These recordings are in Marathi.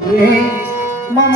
हे मम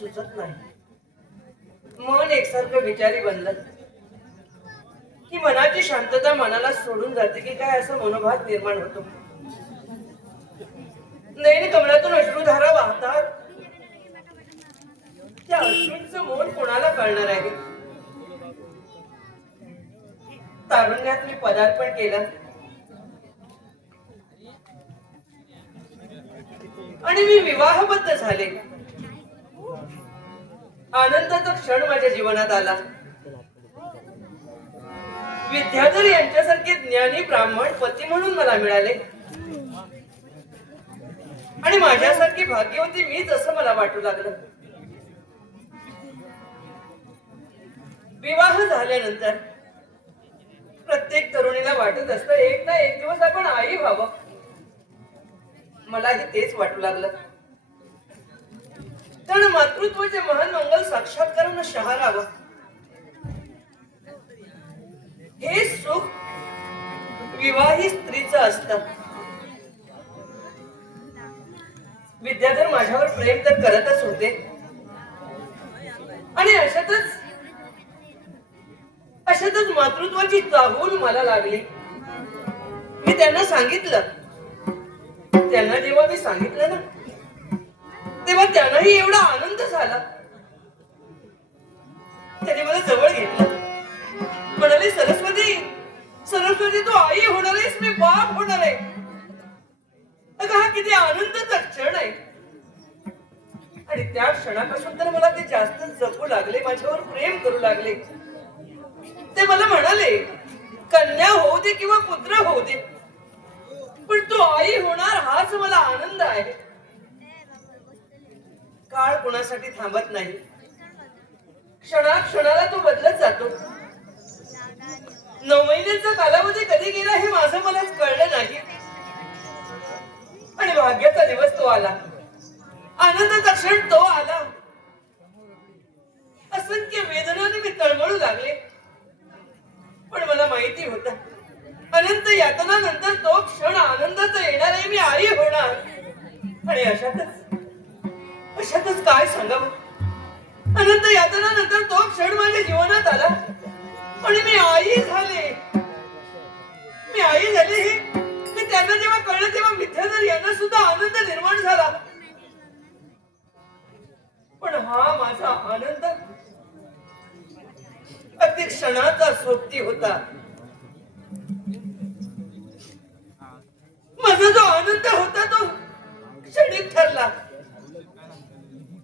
सुचत नाही. मन एकसारखं विचारी बनलं. की मनाची शांतता मनाला सोडून जाते की काय असं मनोभाव निर्माण होतो. नयन कमळातून अश्रुधारा वाहतात. त्या अश्रूंच मोल कोणाला कळणार आहे? तारुण्यात मी पदार्पण केलं. आणि मी विवाहबद्ध झाले. आनंदाचा क्षण माझ्या जीवनात आला. विद्याधर यांच्यासारखे ज्ञानी ब्राह्मण पती म्हणून मला मिळाले. आणि माझ्यासारखी भाग्यवती मीच असं मला वाटू लागलं. विवाह झाल्यानंतर प्रत्येक तरुणीला वाटत असतं एक ना एक दिवस आपण आई व्हावं. मलाही तेच वाटू लागलं. कारण मातृत्वाचे महान मंगल साक्षात्कारानं शहारावा. हे सुख विवाही स्त्रीच असतं. विद्याधर माझ्यावर प्रेम तर करतच होते. आणि अशातच अशातच मातृत्वाची चाहूल मला लागली. मी त्यांना सांगितलं. त्यांना जेव्हा मी सांगितलं ना तेव्हा त्यांनाही एवढा आनंद झाला. त्याने मला जवळ घेतलं. म्हणाले सरस्वती सरस्वती तू आई होणार आहेस मी बाप होणार आहे. अगं हा किती आनंदाचा क्षण आहे. आणि त्या क्षणापासून तर मला ते जास्त जपू लागले माझ्यावर प्रेम करू लागले. ते मला म्हणाले कन्या होऊ दे किंवा पुत्र होऊ दे पण तू आई होणार हाच मला आनंद आहे. काळ कोणासाठी थांबत नाही. क्षणा क्षणाला तो बदलत जातो. नऊ महिन्यांचा कालावधी कधी गेला हे माझं मलाच कळलं नाही. आणि भाग्याचा दिवस तो आला. आनंदाचा क्षण तो आला. असंख्य वेदनाने मी तळमळू लागले. पण मला माहिती होतं अनंत यातना नंतर तो क्षण आनंदाचा येणार आहे मी आई होणार. आणि अशातच अशातच काय सांगावं? अनंत यातना नंतर तो क्षण माझ्या जीवनात आला. आणि मी आई झाले. मी आई झाले हे. मी त्यांना जेव्हा कळलं तेव्हा विद्याधर यांना सुद्धा आनंद निर्माण झाला. पण हा माझा आनंद अगदी क्षणाचा सोबती होता. माझा जो आनंद होता तो क्षणिक ठरला.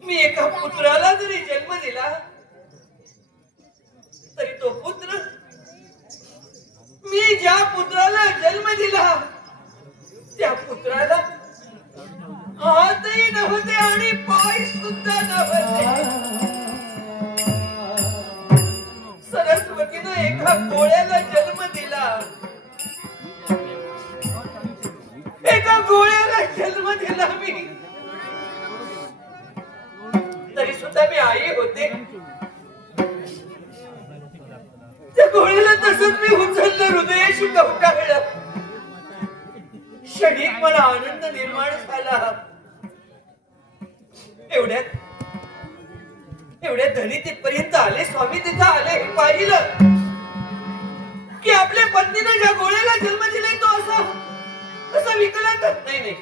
मी एका पुत्राला जरी जन्म दिला तरी तो पुत्र मी ज्या पुत्राला जन्म दिला त्या पुत्राला हातही नव्हते आणि पाय सुद्धा नव्हते. सरस्वतीनं एका गोळ्याला जन्म दिला. एका गोळ्याला जन्म दिला मी. मी आई होते. त्या गोळीला तसंच मी उचललं हृदयाशी कवटाळलं क्षणिक मला आनंद निर्माण झाला. एवढ्यात एवढ्या धनी तिथपर्यंत आले स्वामी तिथं आले हे पाहिलं की आपल्या पत्नीनं ज्या गोळ्याला जन्म दिलाय तो असा असा विकलांग नाही नाही.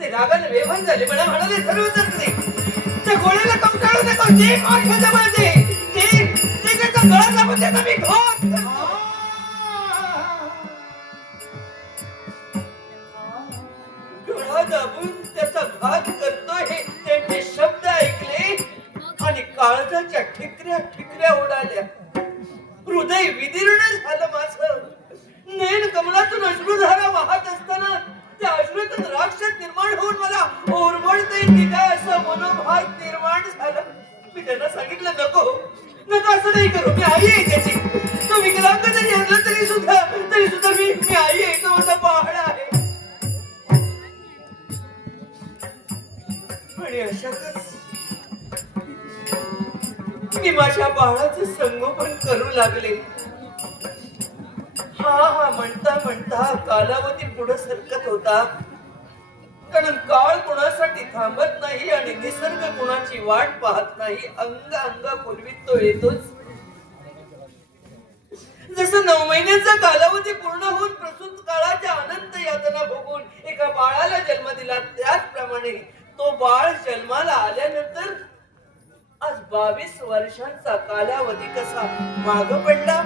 ते रागाने वेभान झाले मला म्हणाले सर्व नाही त्या गोळ्याला नको जे कोण जवळ माझे ते ते त्याचा गळा दाबून त्याचा मी करतो. दाबून त्याचा घात करतो हे त्यांचे शब्द ऐकले आणि काळजाच्या ठिकऱ्या ठिकऱ्या उडाल्या हृदय विदीर्ण झालं माझं नयन कमलातून अश्रुधारा वाहत असताना त्या अश्रूतून राक्षस निर्माण होऊन मला ओरबडता येईल की काय असं मनोभाव निर्माण झालं. मी त्यांना सांगितलं नको नको असं नाही करू मी आई आहे त्याची. तो विकलांग जरी आणला तरी सुद्धा तरी सुद्धा मी मी आई आहे तो माझा पहाडा आहे. आणि अशातच मी माझ्या बाळाचं संगोपन करू लागले. हा हा म्हणता म्हणता कालावधी पुढे सरकत होता. कारण काळ कुणासाठी थांबत नाही आणि निसर्ग कुणाची वाट पाहत नाही अंग अंगापूर्वी तो येतोच. जसं नऊ महिन्याचा कालावधी पूर्ण होऊन प्रसूत काळाच्या अनंत यातना भोगून एका बाळाला जन्म दिला त्याचप्रमाणे तो बाळ जन्माला आल्यानंतर आज बावीस वर्षांचा कालावधी कसा माग पडला?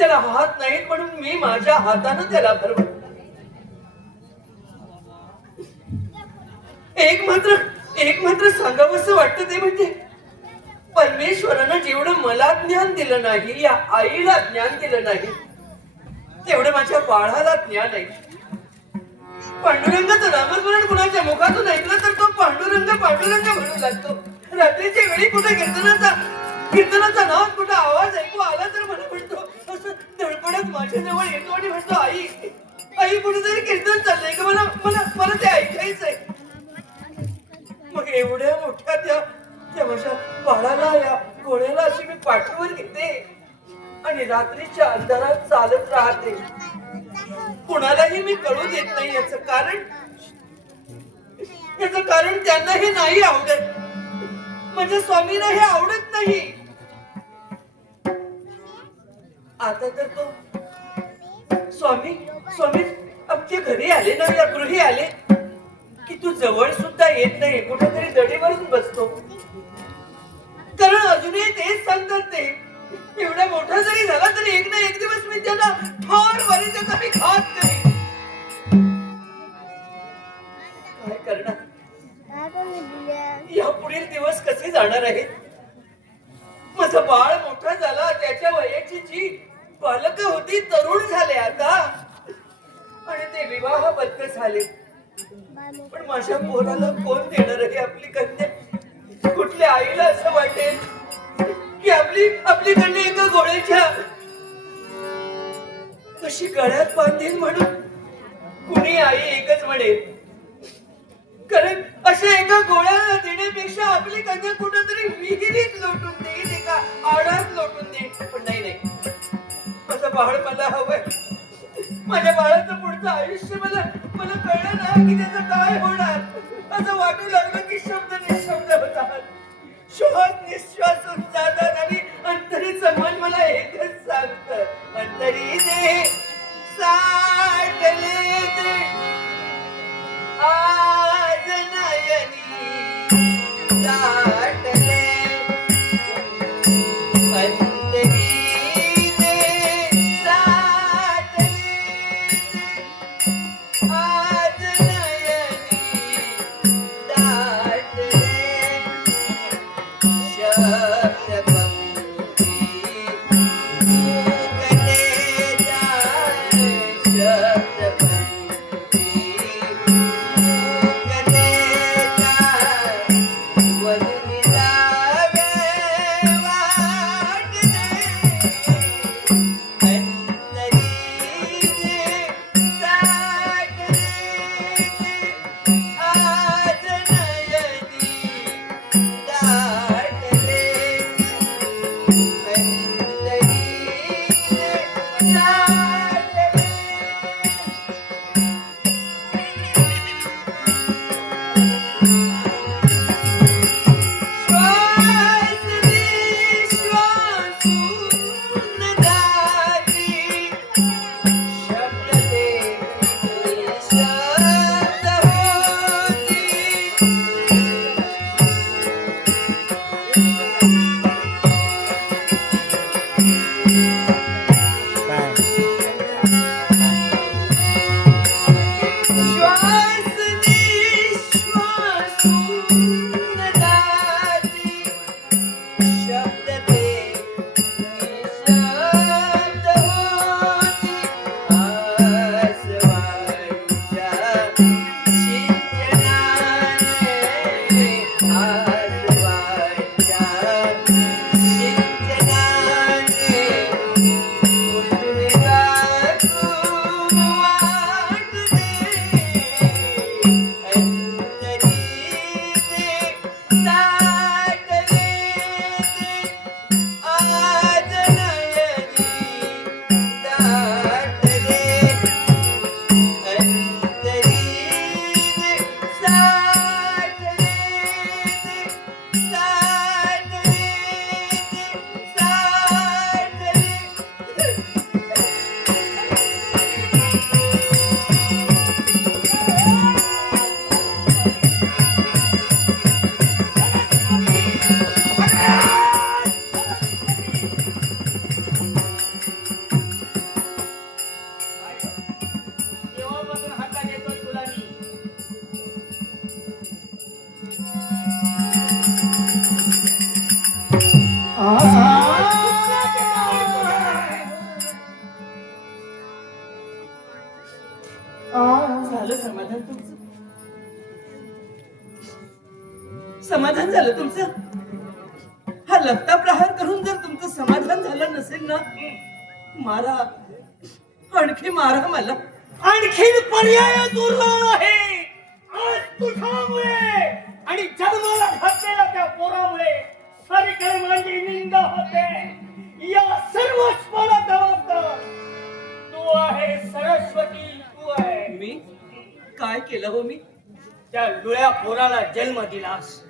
त्याला हात नाहीत म्हणून मी माझ्या हातानं त्याला भरवलं. एक मात्र एक मात्र सांगावंसं वाटतं ते म्हणजे परमेश्वरानं जेवढं मला ज्ञान दिलं नाही या आईला ज्ञान दिलं नाही तेवढं माझ्या बाळाला ज्ञान आहे. पांडुरंगाचं नामस्मरण कुणाच्या मुखातून ऐकलं तर तो पांडुरंग पांडुरंग म्हणू लागतो रात्रीच्या वेळी कुठे कीर्तनाचा कीर्तनाचा नाव कुठे आवाज ऐकू आला तर धडपडत माझ्या जवळ येतो आणि म्हणतो आई आई कुठेतरी कीर्तन चाललंय का? मला मला मला ते ऐकायचंय. मग एवढ्या मोठ्या त्या त्या माझ्या बाळाला या गोळ्याला अशी मी पाठीवर घेते आणि रात्रीच्या अंधारात चालत राहते. कुणालाही मी कळू देत नाही याच कारण. याच कारण त्यांना हे नाही आवडत. म्हणजे स्वामीला हे आवडत नाही. आता तर तो स्वामी स्वामी आमच्या घरी आले ना या गृही आले. की तू जवळ सुद्धा येत नाही कुठेतरी दडीवरून बसतो. कारण अजूनही तेच सांगतात ते. एवढा मोठा जरी झाला तरी एक ना एक दिवस मी त्याला फार बरी त्याचा मी घात करेन. काय करणार? या पुढील दिवस कसे जाणार आहेत? माझं बाळ मोठा झाला त्याच्या वयाची जी बालक होती तरुण झाले आता. आणि ते विवाहबद्ध झाले. पण माझ्या पोराला कोण देणार आहे आपली कन्या? कुठल्या आईला असं वाटेल की आपली आपली कन्या एका गोळ्याच्या कशी गळ्यात बांधेल म्हणून? कुणी आई एकच म्हणेल. कारण अशा एका गोळ्याला देण्यापेक्षा आपली कन्या कुठंतरी विहिरीत लोटून देईल एका आडात लोटून देईल. पण नाही नाही. माझं बाळ मला हवंय. माझ्या बाळाचं पुढचं आयुष्य मला मला कळलं ना की त्याचं काय होणार. असं वाटू लागलं की शब्द निशब्द होतात. श्वास निश्वास जातात आणि अंतरी समान मला एकच सांगत. अंतरी दे साठले दे. आज नयनी केलं हो मी? त्या लुळ्या पोराला जन्म दिलास.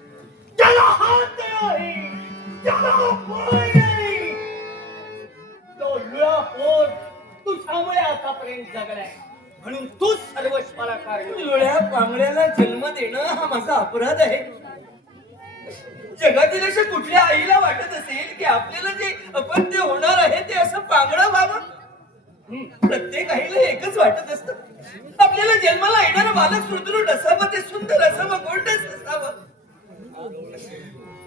त्याला हात नाही त्याला पाय नाही. तो लुळा पोर तुझ्यामुळे आतापर्यंत जगलाय. म्हणून तूच सर्वस्वाला कारण लोळ्या पांगड्याला जन्म देणं हा माझा अपराध आहे. जगातील अशा कुठल्या आईला वाटत असेल की आपल्याला जे अपत्य होणार आहे ते असं पांगडं व्हावं? प्रत्येक आईला एकच वाटत असत. आपल्याला जन्माला येणारा बालक सुदृढ असावं ते सुंदर असावं गोंडस असावं.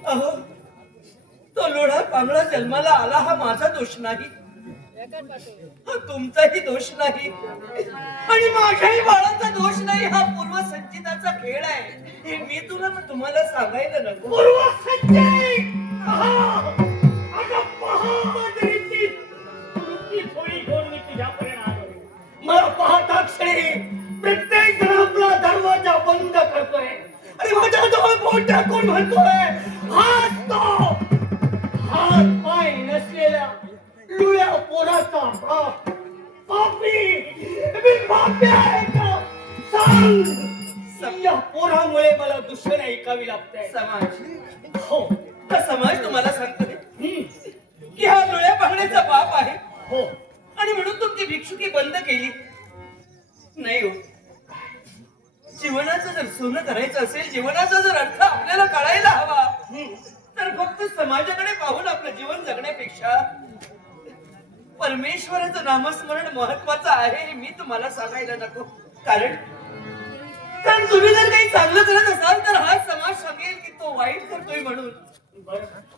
अहो तो लोढा पांगळा जन्माला आला हा माझा दोष नाही. तुमचाही दोष नाही. आणि माझ्याही बाळाचा दोष नाही हा पूर्व संचिताचा खेळ आहे. हे मी तुला तुम्हाला सांगायला नको. पूर्व संचित! क्षणी प्रत्येक जण आपला दरवाजा बंद करतोय. आणि माझ्या जवळ बोट टाकून म्हणतोय हात तो हात पाय नसलेल्या लुळ्या पोराचा बाप. पापी. मी पापी आहे का? सांग. या पोरामुळे मला दुसरं ऐकावी लागतंय. समाज. हो. हा समाज तुम्हाला सांगतोय. की हा डोळ्या पाहण्याचा बाप आहे. हो. आणि म्हणून तुमची भिक्षुकी बंद केली. नाही हो. जीवनाचं जर सोनं करायचं असेल जीवनाचा जर अर्थ आपल्याला कळायला हवा तर फक्त समाजाकडे पाहून आपलं जीवन जगण्यापेक्षा परमेश्वराचं नामस्मरण महत्वाचं आहे हे मी तुम्हाला सांगायला नको. कारण कारण तुम्ही जर काही चांगलं करत असाल तर हा समाज सांगेल की तो वाईट करतोय म्हणून.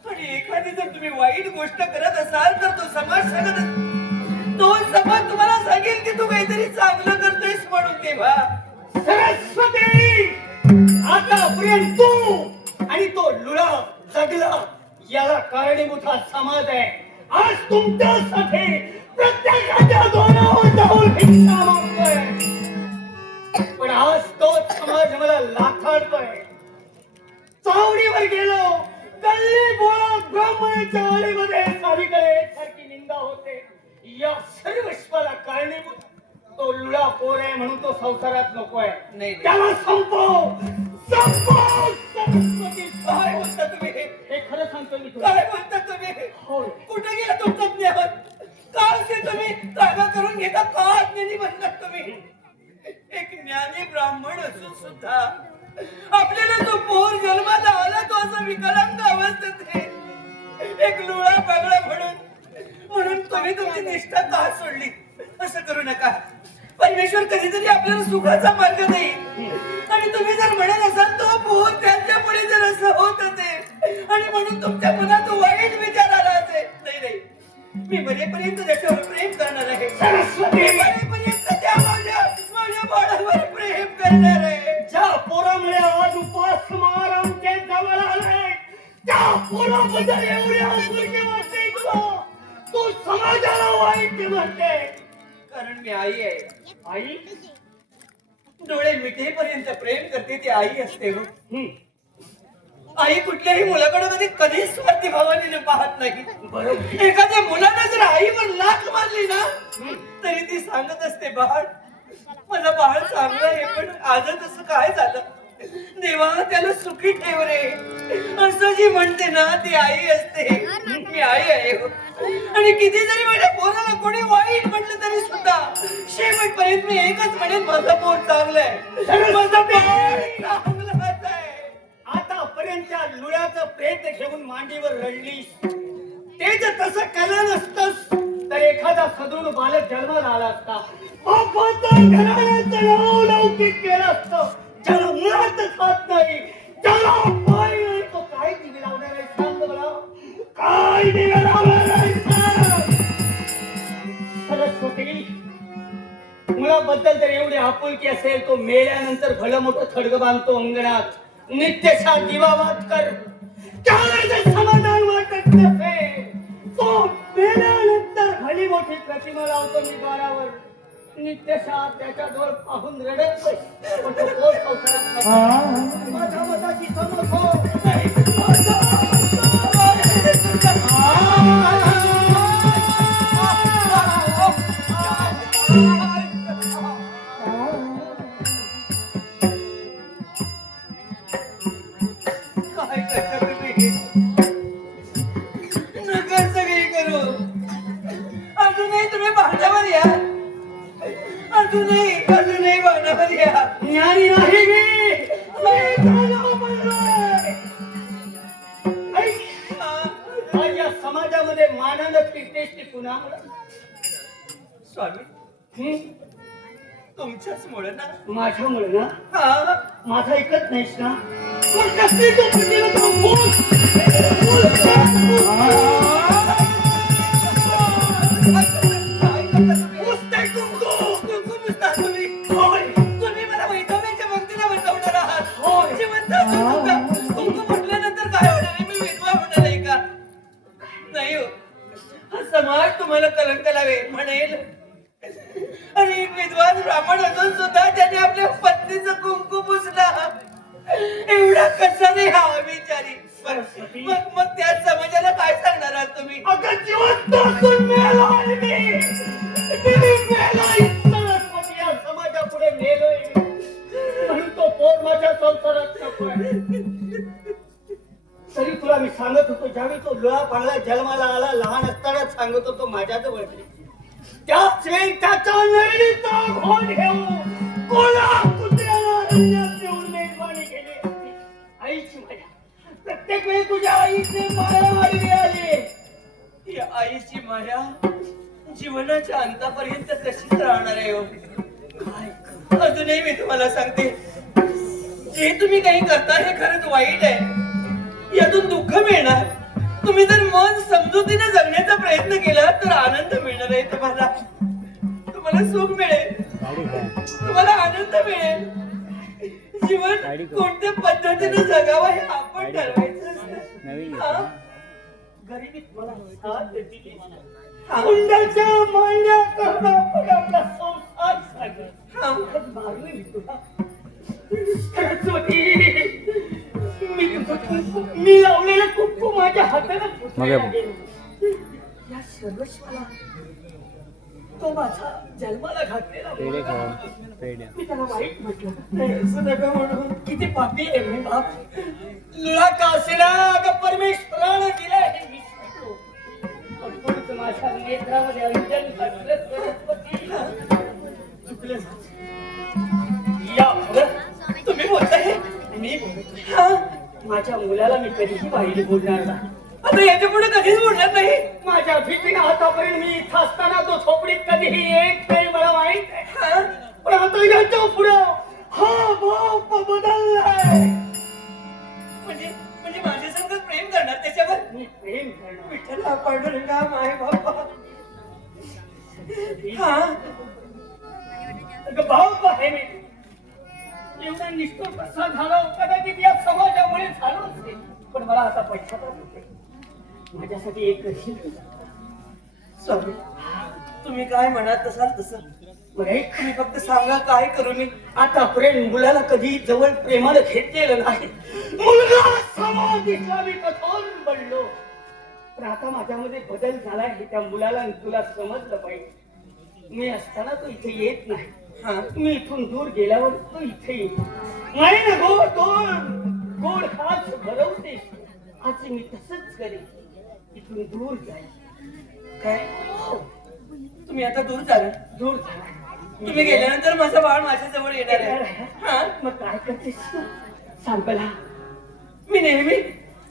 आणि एखादी जर तुम्ही वाईट गोष्ट करत असाल तर तो समाज सांगत अस- तो सभा तुम्हाला सांगेल की तू काहीतरी चांगलं करतोयस म्हणून तेव्हा सरस्वती! आतापर्यंत तू आणि तो लुळा जगला याला कारणीभूत हा समाज आहे. आज तुमच्यासाठी प्रत्येकाच्या दोनावर जाऊन भिक्षा मागतोय. पण आज तोच समाज मला लाथाडतोय चावडीवर गेलो गल्ली बोळा ब्राह्मणाच्या वाडीमध्ये सारीकडे सारखी निंदा होते या सर्व विश्वाला कारणीभूत तो लुळा पोर आहे म्हणून तो संसारात नको आहे. नाही. त्याला संपव संपव सरस्वती काय म्हणता तुम्ही? हे? खरं सांगतो मी काय म्हणता तुम्ही. कुठे गेला तुमचा ज्ञान का असे तुम्ही? ताबा करून घेता? का अज्ञानी म्हणतात तुम्ही? एक ज्ञानी ब्राह्मण असून सुद्धा आपल्याला तो पोर जन्माला आला तो असा विकलांग अवस्थेत. एक लुळा पागळा म्हणून म्हणून तुम्ही तुमची निष्ठा का सोडली? असं करू नका. परमेश्वर कधीतरी आपल्याला सुखाचा मार्ग देईल. आणि तुम्ही जर म्हणत असाल तो पोर त्यांच्या पुढे जर असं होत असेल आणि म्हणून तुमच्या आई असते हो हम्म. आई कुठल्याही मुलाकडे कधी कधीच स्वार्थी भावाने पाहत नाही. एखाद्या मुलानं जर आईवर लाख मारली ना तरी ती सांगत असते बाळ मला बाळ चांगलं आहे पण आजच असं काय झालं? देवा त्याला सुखी ठेव रे. असं जी म्हणते ना ती आई असते. मी आई आहे हो. आणि किती जरी माझ्या शेवटपर्यंत मी एकच म्हणेन माझं पोर चांगलं आहे. माझं बाळ चांगलंच आहे. आतापर्यंत त्या लुळ्याचं प्रेत घेऊन मांडीवर रडलीस. ते जर तसं केलं नसतंस तर एखादा सदृढ बालक जन्माला आला असता. बापाचं घराण्याचं नाव लौकिक केलं असतं. ज्याला मुळातच हात नाही त्याला पाय नाही. तो काय दिवे लावणार आहे सांग मला. काय दिवे लावणार आहे सांग. सरस्वती मुलाबद्दल तर एवढी आपुलकी असेल तो मेल्यानंतर भलं मोठं थडग बांधतो अंगणात. नित्यशा दिवावात कर. त्यावेळेस समाधान वाटत नसे. तो मेल्यानंतर भली मोठी प्रतिमा लावतो मी द्वारावर. नित्यशा त्याच्याजवळ पाहून रडत माझ्या मताची समज हो. तुमच्याच मुळे ना? माझ्यामुळे ना? हा. माझा ऐकत नाहीस ना पण कसली तू. बोल. तरी तुला मी सांगत होतो ज्यावेळी तो लोळा पाळला जन्माला आला लहान असताना सांगत होतो माझ्या जवळ त्याच वेळी त्याच्या नरडीचा घोट घेऊन कोणा कुत्र्याला रंगात देऊन मेजवानी केली असती. आईची माझ्या प्रत्येक वेळी तुझ्या आईची मारामारी आली ती आईची माया जीवनाच्या अंतापर्यंत तशीच राहणार आहे हो. काय अजूनही मी तुम्हाला सांगते जे तुम्ही काही करता हे खरंच वाईट आहे यातून दुःख मिळणार तुम्ही जर मन समजुतीने जगण्याचा प्रयत्न केला तर आनंद मिळणार आहे तुम्हाला तुम्हाला सुख मिळेल तुम्हाला आनंद मिळेल जीवन कोणत्या पद्धतीने जगावं हे आपण ठरवायचं असतं. हा? गरिबीत मला साथ दिली हा. हुंड्याच्या मांड्या करून आपण आपला संसार. हा. मारली तुला. मी लावलेलं कुंकू माझ्या गेलो. या सर्वस्वाला तो माझा जन्माला घातलेला मुलगा. मी त्याला वाईट म्हटलं नाही, असं नका म्हणू किती पापी आहे मी बाप लुळा का असेना अगं परमेश्वरानं दिला हे मी शिकलो. माझ्या नेत्रामध्ये अंजन. चुकलं या तुम्ही बोलताय मी बोलतोय. माझ्या मुलाला मी कधीही वाईट बोलणार नाही. आता याच्यापुढे कधीच बोलणार नाही. माझ्या भीतीने आतापर्यंत मी इथं असताना तो झोपडीत कधीही एक तरी मला माहीत आहे हा? पण आता याच्या पुढं हा बाप बदललाय. म्हणजे म्हणजे माझ्या संग प्रेम करणार त्याच्यावर? मी प्रेम करणार. विठ्ठला पांडुरंगा माय बाबा. हा? अगं बाप आहे मी. एवढा निष्ठुर कसा झाला कदाचित या समाजामुळे झालो असेल पण मला आता पश्चाताप होते माझ्यासाठी एक करशील स्वामी तुम्ही काय म्हणाल तसाल तसं. बरं तुम्ही फक्त सांगा काय करू मी. आतापर्यंत मुलाला कधी जवळ प्रेमाला घेतलेलं नाही. मुलगा मी कठोर बनलो. पण आता माझ्यामध्ये बदल झालाय हे त्या मुलाला तुला समजलं पाहिजे. मी असताना तो इथे येत नाही. मी इथून दूर गेल्यावर तो इथे येईल नाही ना गोड गोड गोड खास भरवते. आज मी तसंच करेन. इथून दूर जाईल. काय? तुम्ही आता दूर झाला दूर झाला तुम्ही गेल्यानंतर माझं बाळ माझ्या जवळ येणार आहे. हा? मग काय करतेस सांग मला मी नेहमी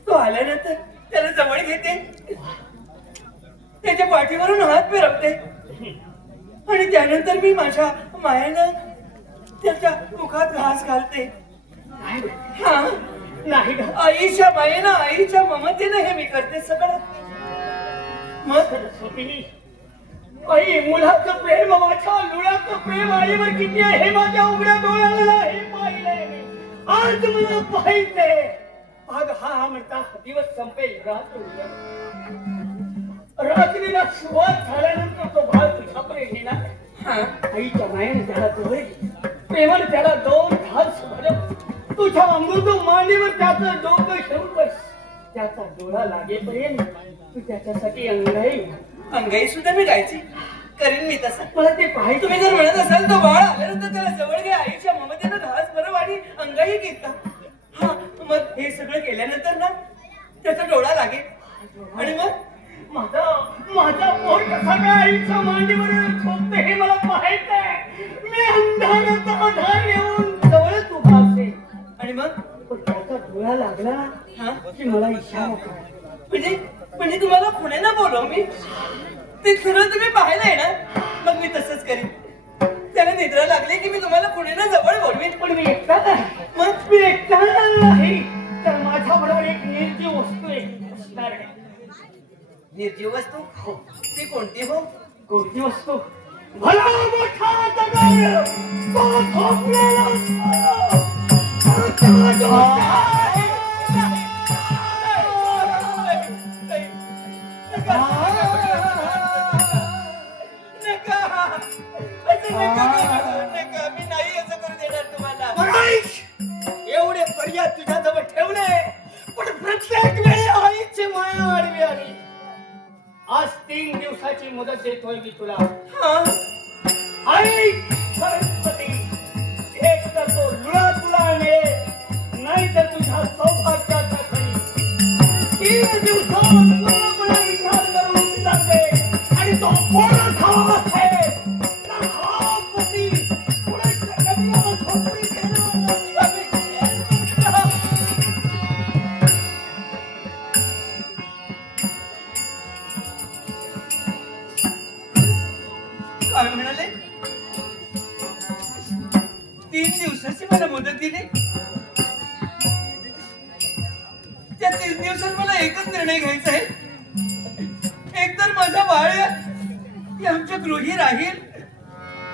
तो आल्यानंतर त्याला जवळ घेते. त्याच्या पाठीवरून हात फिरवते आणि त्यानंतर मी माझ्या मायेनं त्याच्या मुखात घास घालते. हा? नाही आईच्या मायेनं आईच्या ममतेनं हे मी करते सगळं. मग? आई मुलाचं प्रेम माझ्या लुळाचं प्रेम आईवर किती आहे हे माझ्या उघड्या डोळ्याला हे पाहिलंय. आज मला पाहिजे आज हा म्हणता दिवस संपेल रात्र. रात्रीला सुरुवात झाल्यानंतर तो भाग हा आईच्या मायेने त्याला जवळ घेतलं. प्रेमाने त्याला दोन घास भरत तुझ्या अमृत मांडीवर त्याचं डोकं ठेवून बस त्याचा डोळा लागेपर्यंत तू त्याच्यासाठी अंगाई अंगाई सुद्धा मी गायची करीन मी तसं. मला ते पाहायचं तुम्ही जर म्हणत असाल तर बाळ आल्यानंतर त्याला जवळ घ्या. आईच्या ममतेनं घास भरव आणि अंगाई घेत हा मग हे सगळं केल्यानंतर ना त्याचा डोळा लागेल. आणि मग? माझा माझा पोट काय आईच्या मांडीवर झोपते हे मला माहीत मी अंधाराचा आधार येऊन जवळच उभा असेल. आणि मग पण त्याचा डोळा लागला हा की मला इशारा करा म्हणजे म्हणजे तुम्हाला पुण्याला बोलव मी? ते खरं तुम्ही पाहायला येणार मग मी तसंच करीन. त्याला निद्रा लागली की मी तुम्हाला पुण्याला जवळ बोलवीन. पण मी एकटा नाही. मग? मी एकटा नाही. तर माझ्या बरोबर एक निर्जीव वस्तू एक असणार आहे. निर्जीव वस्तू हो ती कोणती हो? कोणती वस्तू? भला मोठा दगड! तो असतो. त्याच्या डोक्यात नका. दिवसाची मुदत देतोय मी तुला. हा? सरस्वती एक तर तो लुळा तुला मिळेल नाही तर तुझ्या सौभाग्याचा खरी. तीन दिवसात त्या तीन दिवसात मला एकच निर्णय घ्यायचा आहे. एकतर माझा बाळ हे आमच्या गृही राहील.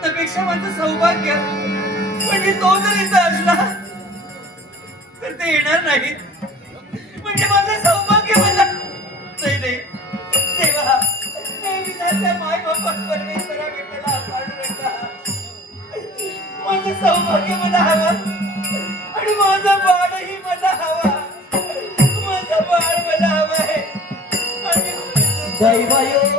त्यापेक्षा माझं सौभाग्य म्हणजे तो जर इथं असला तर ते येणार नाही म्हणजे माझं सौभाग्य मला नाही नाही. देवा माय बाबा परमेश्वरा माझं सौभाग्य मला हवं. आणि माझा बाळही माझं बाळ